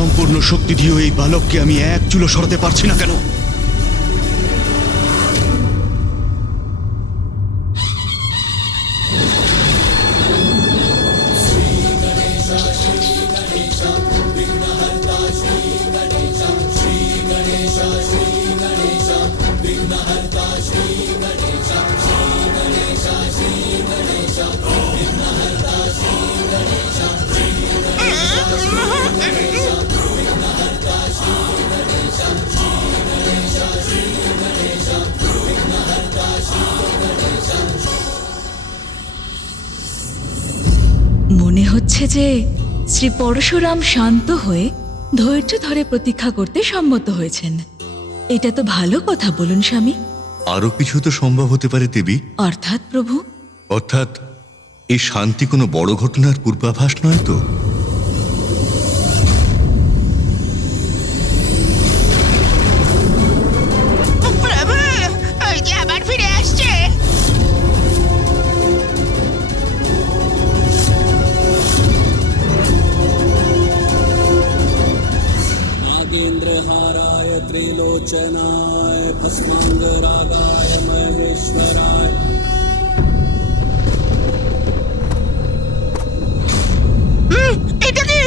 সম্পূর্ণ শক্তি দিয়েও এই বালককে আমি এক চুলো সরাতে পারছি না কেন? মনে হচ্ছে যে শ্রী পরশুরাম শান্ত হয়ে ধৈর্য ধরে প্রতীক্ষা করতে সম্মত হয়েছেন। এটা তো ভালো কথা, বলুন স্বামী। আরো কিছু তো সম্ভব হতে পারে দেবী। অর্থাৎ প্রভু? অর্থাৎ এই শান্তি কোনো বড় ঘটনার পূর্বাভাস নয় তো? প্রভু, ওই যে আবার ফিরে আসছে। नागेन्द्रहाराय त्रिलोचनाय भस्मांगरागाय महेश्वराय এটা কি?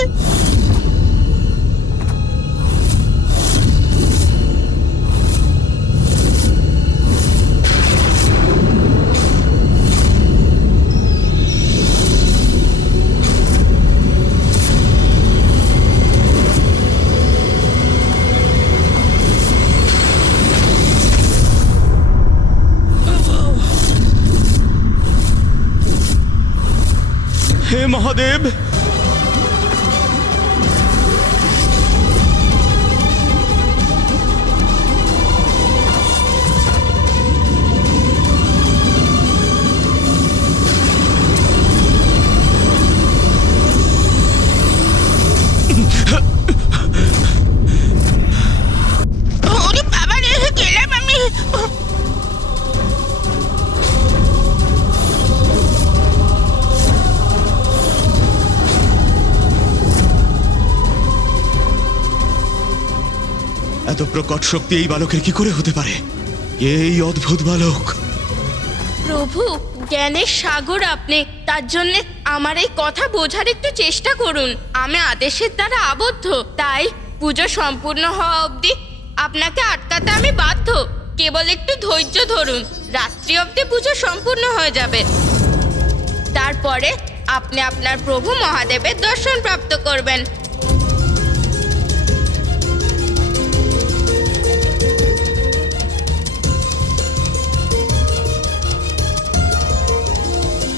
হে মহাদেব! ওরে বাবা রে, গেলাম আমি। এত প্রকট শক্তি এই বালকের কি করে হতে পারে? কে এই অদ্ভুত বালক? প্রভু, জ্ঞানের সাগর আপনি, তার জন্য আমার এই কথা বোঝার একটু চেষ্টা করুন। আমি আদেশের দ্বারা আবদ্ধ, তাই পুজো সম্পূর্ণ হওয়া অবধি আপনাকে আটকাতে আমি বাধ্য। কেবল একটু ধৈর্য ধরুন, রাত্রি অবধি পুজো সম্পূর্ণ হয়ে যাবে। তারপরে আপনি আপনার প্রভু মহাদেবের দর্শন প্রাপ্ত করবেন।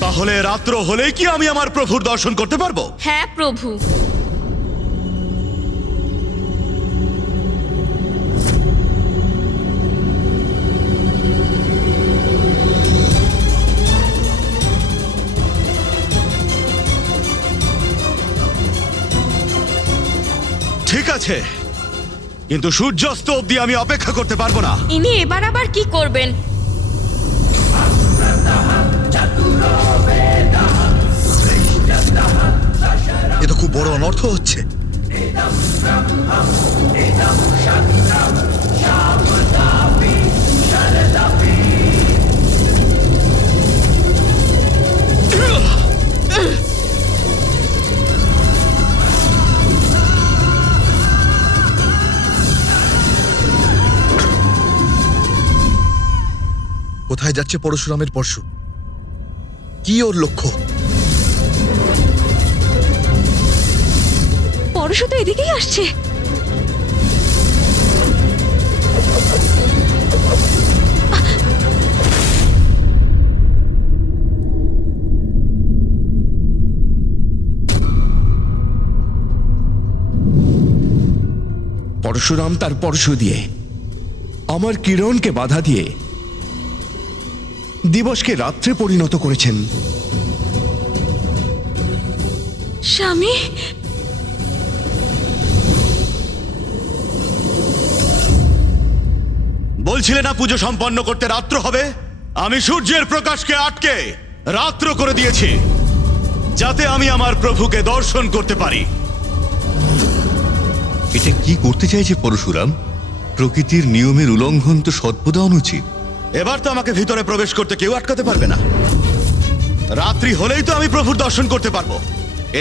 তাহলে রাত্র হলেই কি আমি আমার প্রভুর দর্শন করতে পারবো? হ্যাঁ প্রভু। ঠিক আছে, কিন্তু সূর্যাস্ত অবধি আমি অপেক্ষা করতে পারবো না। ইনি এবার আবার কি করবেন? এ তো খুব বড় অনর্থ হচ্ছে। কোথায় যাচ্ছে পরশুরামের পরশু? কি ওর লক্ষ্য? পরশু তো এদিকেই আসছে। পরশুরাম তার পরশু দিয়ে আমার কিরণকে বাধা দিয়ে দিবসকে রাত্রে পরিণত করেছেন। স্বামী, বলছিলে না পুজো সম্পন্ন করতে রাত্র হবে? আমি সূর্যের প্রকাশকে আটকে রাত্র করে দিয়েছি, যাতে আমি আমার প্রভুকে দর্শন করতে পারি। এটা কি করতে চাইছে পরশুরাম? প্রকৃতির নিয়মের উল্লঙ্ঘন তো সর্বদা অনুচিত। এবার তো আমাকে ভিতরে প্রবেশ করতে কেউ আটকাতে পারবে না। রাত্রি হলেই তো আমি প্রভুর দর্শন করতে পারবো।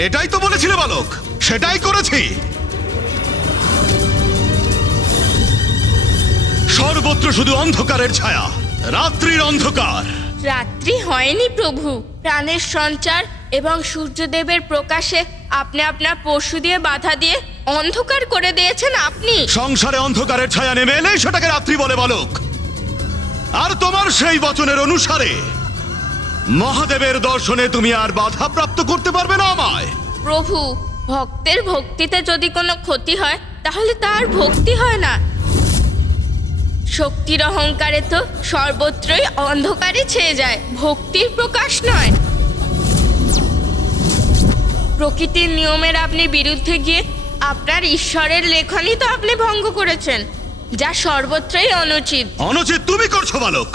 এটাই তো বলেছিলে বালক, সেটাই করেছি। সর্বত্র শুধু অন্ধকারের ছায়া, রাত্রির অন্ধকার। রাত্রি হয়নি প্রভু, প্রাণের সঞ্চার এবং সূর্যদেবের প্রকাশে আপনি আপনার পশু দিয়ে বাধা দিয়ে অন্ধকার করে দিয়েছেন আপনি। সংসারে অন্ধকারের ছায়া নেমে এলেই সেটাকে রাত্রি বলে বালক। আর তোমার সেই বচনের অনুসারে মহাদেবের দর্শনে তুমি আর বাধা প্রাপ্ত করতে পারবে না আমায়। প্রভু, ভক্তের ভক্তিতে যদি কোনো ক্ষতি হয় তাহলে তার ভক্তি হয় না। শক্তির অহংকারে তো সর্বত্রই অন্ধকারে ছেয়ে যায়, ভক্তির প্রকাশ নয়। প্রকৃতির নিয়মের আপনি বিরুদ্ধে গিয়ে আপনার ঈশ্বরের লেখনই তো আপনি ভঙ্গ করেছেন, যা সর্বত্রই অনুচিত। অনুচিত তুমি করছো বালক।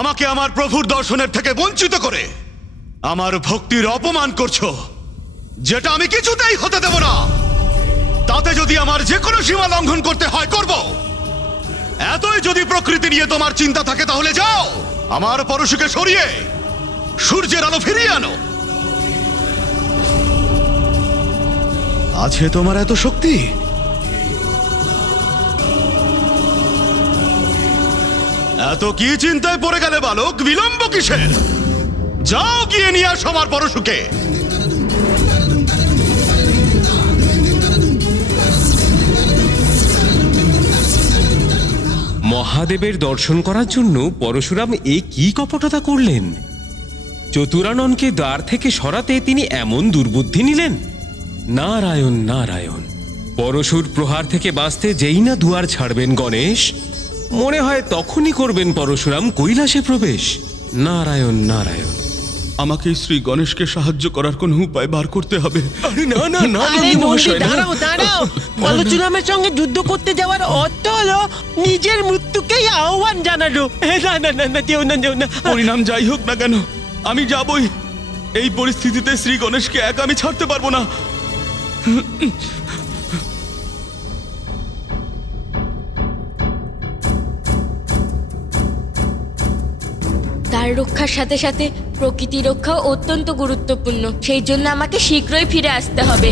আমাকে আমার প্রভুর দর্শনের থেকে বঞ্চিত করে আমার ভক্তির অপমান করছো, যেটা আমি কিছুতেই হতে দেব না। তাতে যদি আমার যে কোনো সীমা লঙ্ঘন করতে হয় করব। এতই যদি প্রকৃতি নিয়ে তোমার চিন্তা থাকে তাহলে যাও, আমার পরশুকে সরিয়ে সূর্যের আলো ফিরিয়ে আনো। আছে তোমার এত শক্তি? এত কি চিন্তায় পড়ে গেলে বালক? বিলম্ব কিসের? যাও গিয়ে নিয়ে আসো আমার পরশুকে। মহাদেবের দর্শন করার জন্য পরশুরাম এ কি কপটতা করলেন? চতুরাননকে দ্বার থেকে সরাতে তিনি এমন দুর্বুদ্ধি নিলেন? নারায়ণ নারায়ণ। পরশুর প্রহার থেকে বাঁচতে যেই না দুয়ার ছাড়বেন গণেশ, মনে হয় তখনই করবেন পরশুরাম কৈলাসে প্রবেশ। নারায়ণ নারায়ণ। আমাকে শ্রী গণেশকে সাহায্য করার কোনো উপায় বার করতে হবে। আরে না না না আরে বন্দি, দাঁড়াও দাঁড়াও। পরশুরামের সঙ্গে যুদ্ধ করতে যাওয়ার অর্থ হলো নিজের মৃত্যুকেই আহ্বান জানানো। না না না না, যেও না যেও না। পরিণাম যাই হোক না কেন আমি যাবই। এই পরিস্থিতিতে শ্রী গণেশকে একা আমি ছাড়তে পারবো না। তার রক্ষার সাথে সাথে প্রকৃতি রক্ষাও অত্যন্ত গুরুত্বপূর্ণ। সেই জন্য আমাকে শীঘ্রই ফিরে আসতে হবে।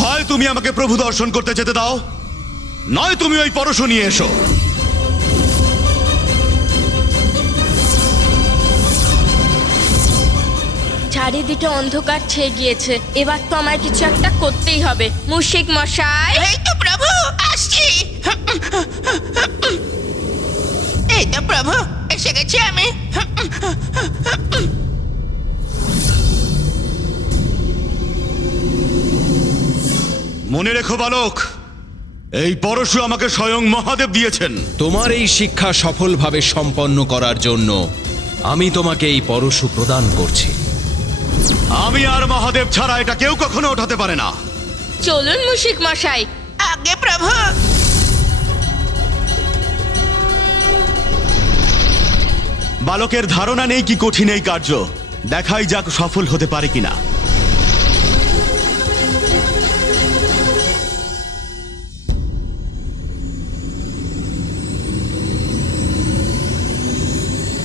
হয় তুমি আমাকে প্রভু দর্শন করতে যেতে দাও, নয় তুমি ওই পরশু নিয়ে এসো। চারিদিকে অন্ধকার ছেয়ে গিয়েছে, এবার তো আমায় কিছু একটা করতেই হবে। মুশিক মশাই, এই তো প্রভু, আসছি। এই তো প্রভু, এসে গেছি আমি। মনে রেখো বালক, এই পরশু আমাকে স্বয়ং মহাদেব দিয়েছেন। তোমার এই শিক্ষা সফলভাবে সম্পন্ন করার জন্য আমি তোমাকে এই পরশু প্রদান করছি। আমি আর মহাদেব ছাড়া এটা কেউ কখনো ওঠাতে পারে না। চলুন মুশিক মশাই। আগে প্রভু। বালকের ধারণা নেই কি কঠিন এই কার্য, দেখাই যাক সফল হতে পারে কিনা।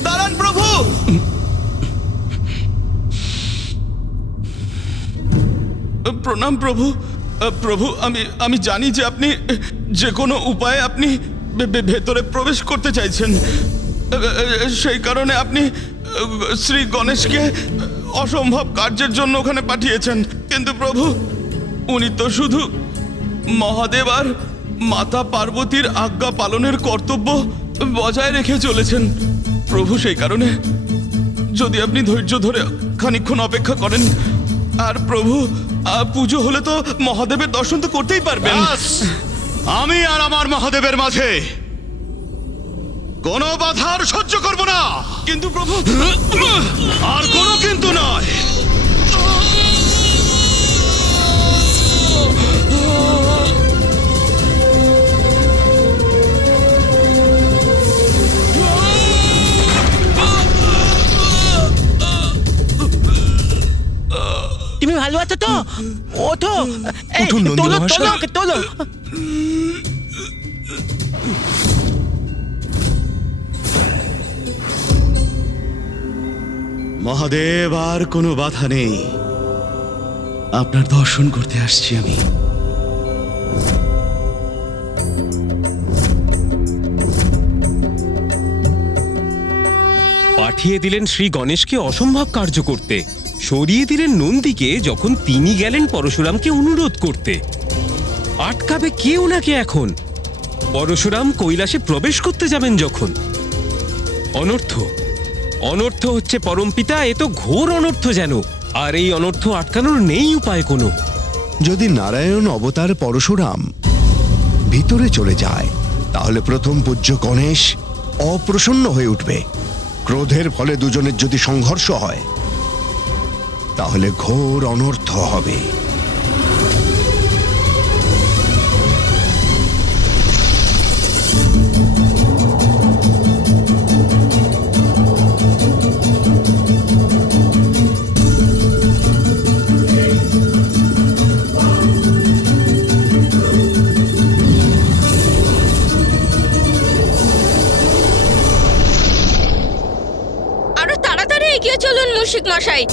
দাঁড়ান প্রভু। প্রণাম প্রভু। প্রভু, আমি জানি যে আপনি যে কোনো উপায়ে আপনি ভেতরে প্রবেশ করতে চাইছেন। সেই কারণে আপনি শ্রী গণেশকে অসম্ভব কার্যের জন্য ওখানে পাঠিয়েছেন। কিন্তু প্রভু, উনি তো শুধু মহাদেব আর মাতা পার্বতীর আজ্ঞা পালনের কর্তব্য বজায় রেখে চলেছেন। প্রভু, সেই কারণে যদি আপনি ধৈর্য ধরে খানিকক্ষণ অপেক্ষা করেন, আর প্রভু পুজো হলে তো মহাদেবের দর্শন তো করতেই পারবেন। আমি আর আমার মহাদেবের মাঝে কোনো বাধার সহ্য করব না। কিন্তু প্রভু, আর কোনো কিন্তু নয়। ভালো আছো তো? ওঠো, এই, উঠুন, নন্দী তোলো মহাশয়। তোলো ওকে, তোলো। মহাদেব, আর কোনো বাধা নেই, আপনার দর্শন করতে আসছি আমি। পাঠিয়ে দিলেন শ্রী গণেশকে অসম্ভব কার্য করতে, সরিয়ে দিলেন নন্দীকে যখন তিনি গেলেন পরশুরামকে অনুরোধ করতে। আটকাবে কে ওনাকে এখন? পরশুরাম কৈলাসে প্রবেশ করতে যাবেন যখন। অনর্থ, অনর্থ হচ্ছে পরমপিতা, এ তো ঘোর অনর্থ যেন। আর এই অনর্থ আটকানোর নেই উপায় কোনো। যদি নারায়ণ অবতার পরশুরাম ভিতরে চলে যায়, তাহলে প্রথম পূজ্য গণেশ অপ্রসন্ন হয়ে উঠবে। ক্রোধের ফলে দুজনের যদি সংঘর্ষ হয়, তাহলে ঘোর অনর্থ হবে। আরো তাড়াতাড়ি এগিয়ে চলুন মুশিক মশাই।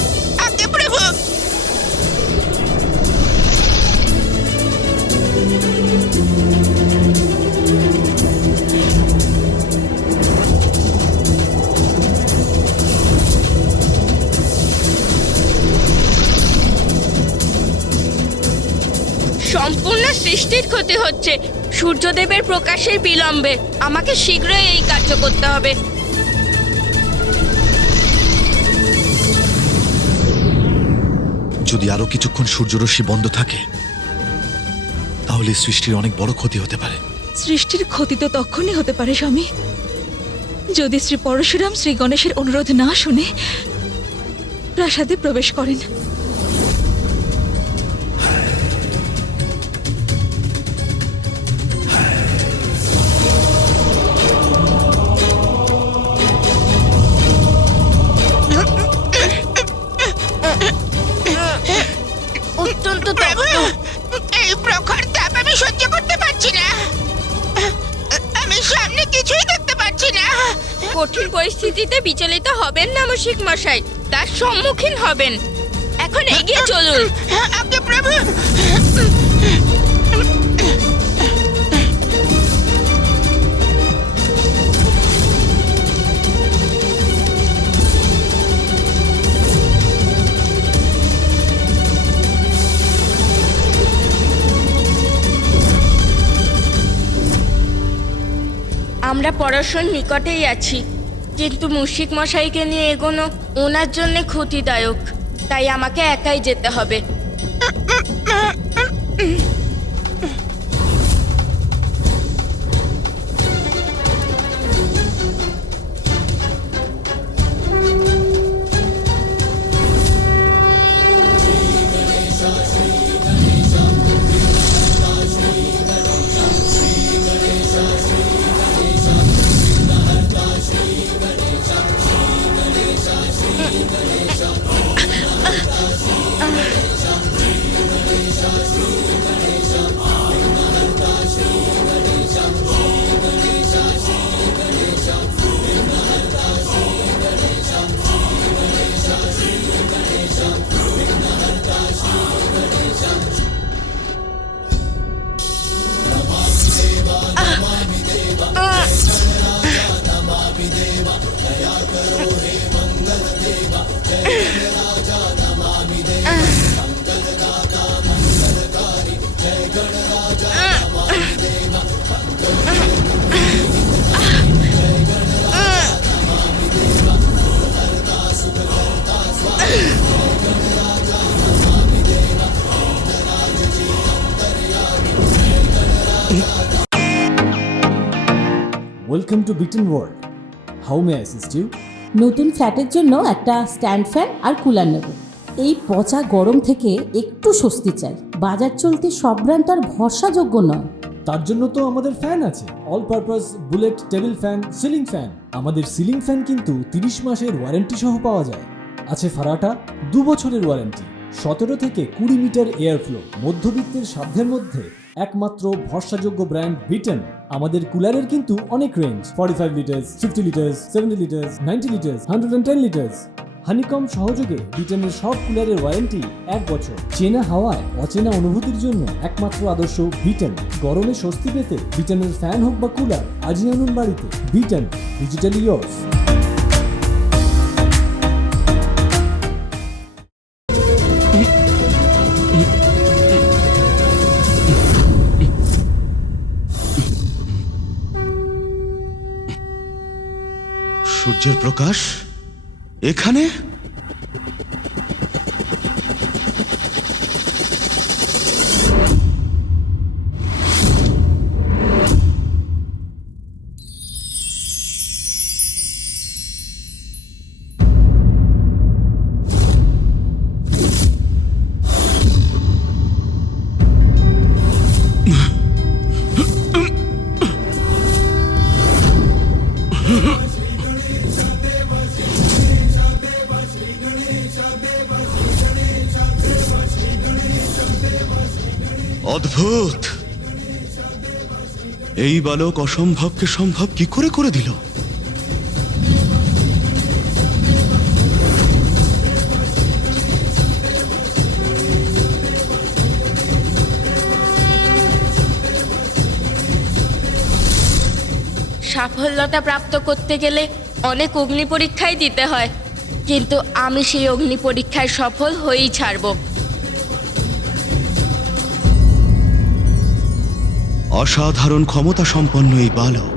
আগে প্রভু। সম্পূর্ণ সৃষ্টির ক্ষতি হচ্ছে সূর্যদেবের প্রকাশের বিলম্বে। আমাকে শীঘ্রই এই কার্য করতে হবে। যদি আরো কিছুক্ষণ সূর্যরশ্মি বন্ধ থাকে, তাহলে সৃষ্টির অনেক বড় ক্ষতি হতে পারে। সৃষ্টির ক্ষতি তো তখনই হতে পারে স্বামী, যদি শ্রী পরশুরাম শ্রী গণেশের অনুরোধ না শুনে প্রাসাদে প্রবেশ করেন। অত্যন্ত তপ্ত। এই প্রখর তাপ আমি সহ্য করতে পারছি না। আমি সামনে কিছুই দেখতে পাচ্ছি না। কঠিন পরিস্থিতিতে বিচলিত হবেন না মুশিক মশাই, তার সম্মুখীন হবেন। এখন এগিয়ে চলুন। আগে প্রভু। আমরা পরশুর নিকটেই আছি, কিন্তু মুশিক মশাইকে নিয়ে এগোনো ওনার জন্য ক্ষতিদায়ক, তাই আমাকে একাই যেতে হবে। Welcome to Beaten World. How may I assist you? নতুন ফ্ল্যাটের জন্য একটা স্ট্যান্ড ফ্যান আর কুলার নেব। এই পচা গরম থেকে একটু স্বস্তি চাই। বাজার চলতে সব ব্র্যান্ড তো আর ভরসাযোগ্য নয়। তার জন্য তো আমাদের ফ্যান আছে, all purpose bullet table fan, ceiling fan. আমাদের সিলিং ফ্যান কিন্তু 30 মাসের ওয়ারেন্টি সহ পাওয়া যায়। আছে ফারাটা 2 বছরের ওয়ারেন্টি। 17 থেকে 20 মিটার এয়ার ফ্লো, মধ্যবিত্তের সাধ্যের মধ্যে একমাত্র ভরসাযোগ্য ব্র্যান্ড বিটেন। আমাদের কুলারের কিন্তু অনেক range, 45 litres, 50 litres, 70 litres, 90 litres, 110 litres. Honeycomb সহযোগে বিটেনের সব কুলারের ওয়ারেন্টি 1 বছর। চেনা হাওয়ায় অচেনা অনুভূতির জন্য একমাত্র আদর্শ বিটেন। গরমে স্বস্তি পেতে বিটেনের ফ্যান হোক বা কুলার, আজই আনুন বাড়িতে। Beaten, digitally years. সূর্যের প্রকাশ এখানে? অদ্ভুত! এই বালক অসম্ভবকে সম্ভব কি করে করে দিল? সাফল্যতা প্রাপ্ত করতে গেলে অনেক অগ্নি পরীক্ষাই দিতে হয়, কিন্তু আমি সেই অগ্নি পরীক্ষায় সফল হয়েই ছাড়বো। অসাধারণ ক্ষমতা সম্পন্ন এই বালক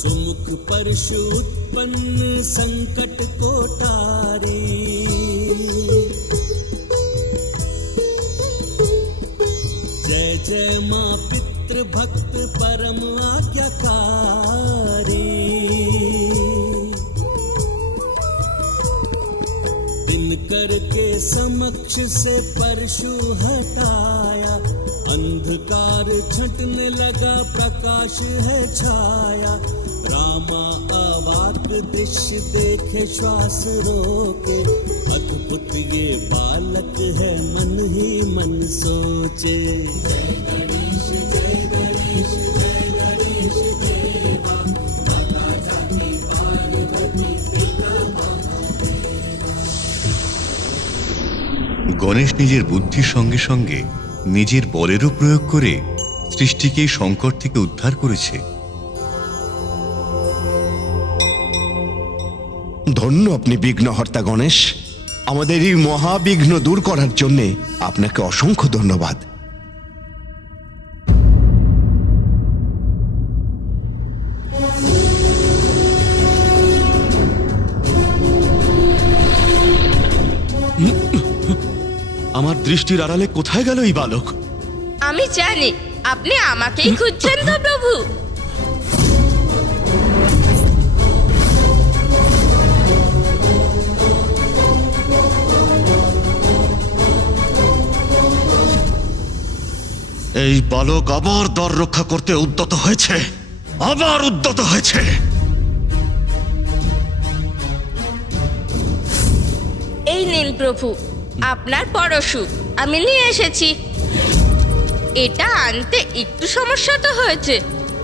सुमुख परशु उत्पन्न संकट को टारे, जय जय माँ पितृ भक्त परम आज्ञाकारी। दिनकर के समक्ष से परशु हटाया, अंधकार छंटने लगा प्रकाश है छाया। रामा अवाक दृश्य देखे श्वास रोके, अद्भुत ये बालक है मन ही मन सोचे। जय गणेश जय गणेश जय गणेश देवा, माता जाति पार्वती पिता महादेवा। গণেশ নিজের বুদ্ধির সঙ্গে সঙ্গে নিজের বলেরও প্রয়োগ করে সৃষ্টিকে এই সংকট থেকে উদ্ধার করেছে। ধন্য আপনি বিঘ্নহর্তা গণেশ। আমাদের এই মহাবিঘ্ন দূর করার জন্যে আপনাকে অসংখ্য ধন্যবাদ। আমার দৃষ্টির আড়ালে কোথায় গেল এই বালক? আমি জানি আপনি আমাকেই খুঁজছেন তো প্রভু। এই বালক আবার দ্বার রক্ষা করতে উদ্যত হয়েছে, আবার উদ্যত হয়েছে। এই নিন প্রভু আপনার পরশু, আমি নিয়ে এসেছি। এটা আনতে একটু সমস্যা তো হয়েছে,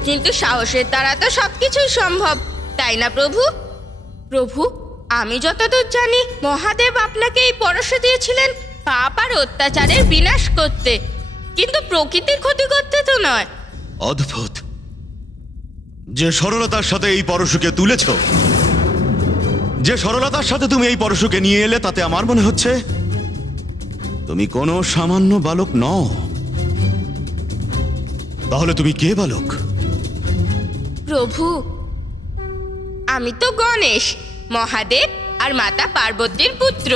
কিন্তু সাহসের দ্বারা তো সবকিছুই সম্ভব, তাই না প্রভু? প্রভু, আমি যতদূর জানি মহাদেব আপনাকে এই পরশু দিয়েছিলেন পাপ আর অত্যাচারের বিনাশ করতে, কিন্তু প্রকৃতির ক্ষতি করতে তো নয়। অদ্ভুত! যে সরলতার সাথে এই পরশুকে তুলেছ, যে সরলতার সাথে তুমি এই পরশুকে নিয়ে এলে, তাতে আমার মনে হচ্ছে তুমি কোনো সামান্য বালক নও। তাহলে তুমি কে বালক? প্রভু, আমি তো গণেশ, মহাদেব আর মাতা পার্বতীর পুত্র।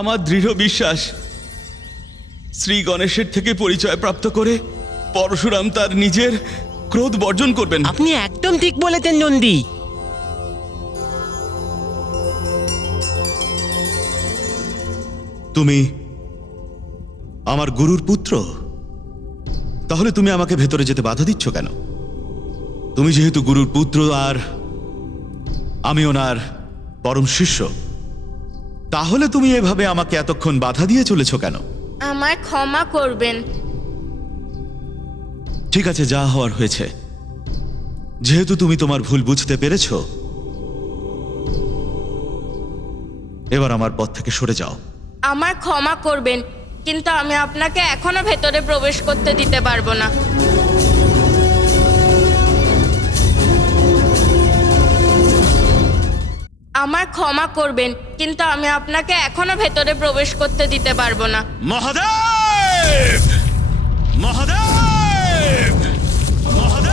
আমার দৃঢ় বিশ্বাস শ্রী গণেশের থেকে পরিচয় প্রাপ্ত করে পরশুরাম তার নিজের ক্রোধ বর্জন করবেন। আপনি একদম ঠিক বলেছেন নন্দী। তুমি আমার গুরুর পুত্র, তাহলে তুমি আমাকে ভেতরে যেতে বাধা দিচ্ছ কেন? তুমি যেহেতু গুরুর পুত্র আর আমি ওনার পরম শিষ্য, তাহলে তুমি এভাবে আমাকে এতক্ষণ বাধা দিয়ে চলেছ কেন? আমায় ক্ষমা করবেন। ঠিক আছে, যা হওয়ার হয়েছে। যেহেতু তুমি তোমার ভুল বুঝতে পেরেছ, এবার আমার পথ থেকে সরে যাও। আমায় ক্ষমা করবেন, কিন্তু আমি আপনাকে এখনো ভেতরে প্রবেশ করতে দিতে পারবো না। আমায় ক্ষমা করবেন, কিন্তু আমি আপনাকে এখনো ভেতরে প্রবেশ করতে দিতে পারবো না। মহাদেব! মহাদেব! মহাদেব!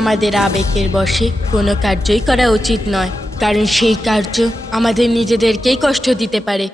আমাদের আবেগের বশে কোনো কার্যই করা উচিত নয়, কারণ সেই কার্য আমাদের নিজেদেরকেই কষ্ট দিতে পারে।